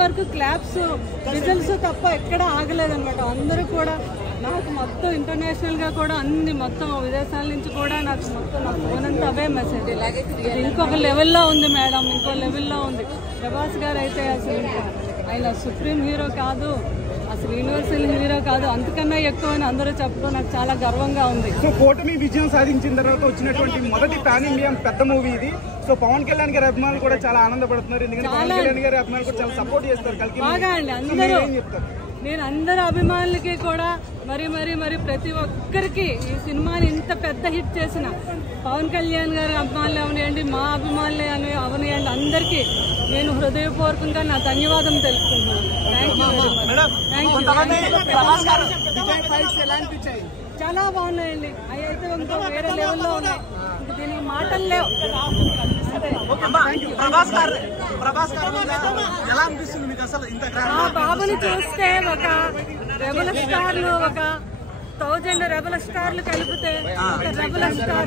వరకు claps whistles తప్ప ఎక్కడ ఆగలేదన్నమాట. అందరూ కూడా నాకు మొత్తం ఇంటర్నేషనల్ గా కూడా అన్ని మొత్తం విదేశాల నుంచి కూడా నాకు మొత్తం నా ఫోన్ అంతా అవే మెసేజ్. ఇంకొక లెవెల్లో ఉంది మేడం, ఇంకో లెవెల్లో ఉంది. ప్రభాస్ గారు అయితే అసలు ఇంకా ఆయన సుప్రీం హీరో కాదు, అసలు యూనివర్సల్ హీరో కాదు, అంతకన్నా ఎక్కువ అని అందరూ చెప్పడం నాకు చాలా గర్వంగా ఉంది. సో కూటమి విజయం సాధించిన తర్వాత వచ్చినటువంటి మొదటి పాన్ ఇండియా పెద్ద మూవీ ఇది. సో పవన్ కళ్యాణ్ గారి అభిమానులు కూడా చాలా ఆనందపడుతున్నారు, ఎందుకంటే పవన్ కళ్యాణ్ గారి అభిమానులు కూడా చాలా సపోర్ట్ చేస్తారు. బాగా అండి అందరూ, నేను అందరు అభిమానులకి కూడా మరి ప్రతి ఒక్కరికి ఈ సినిమాని ఇంత పెద్ద హిట్ చేసిన పవన్ కళ్యాణ్ గారి అభిమానులు అవనియండి, మా అభిమానులు అవనియండి, అందరికీ నేను హృదయపూర్వకంగా నా ధన్యవాదం తెలుపుకుంటున్నాను. చాలా బాగున్నాయండి, అవి అయితే ఇంకో వేరే లెవెల్లో ఉన్నాయి, దీనికి మాటలు లేవు. బాబుని చూస్తే ఒక రెబల్ స్టార్లు, ఒక 1000 రెబల్ స్టార్లు కలిపితే ఒక రెబల్ స్టార్.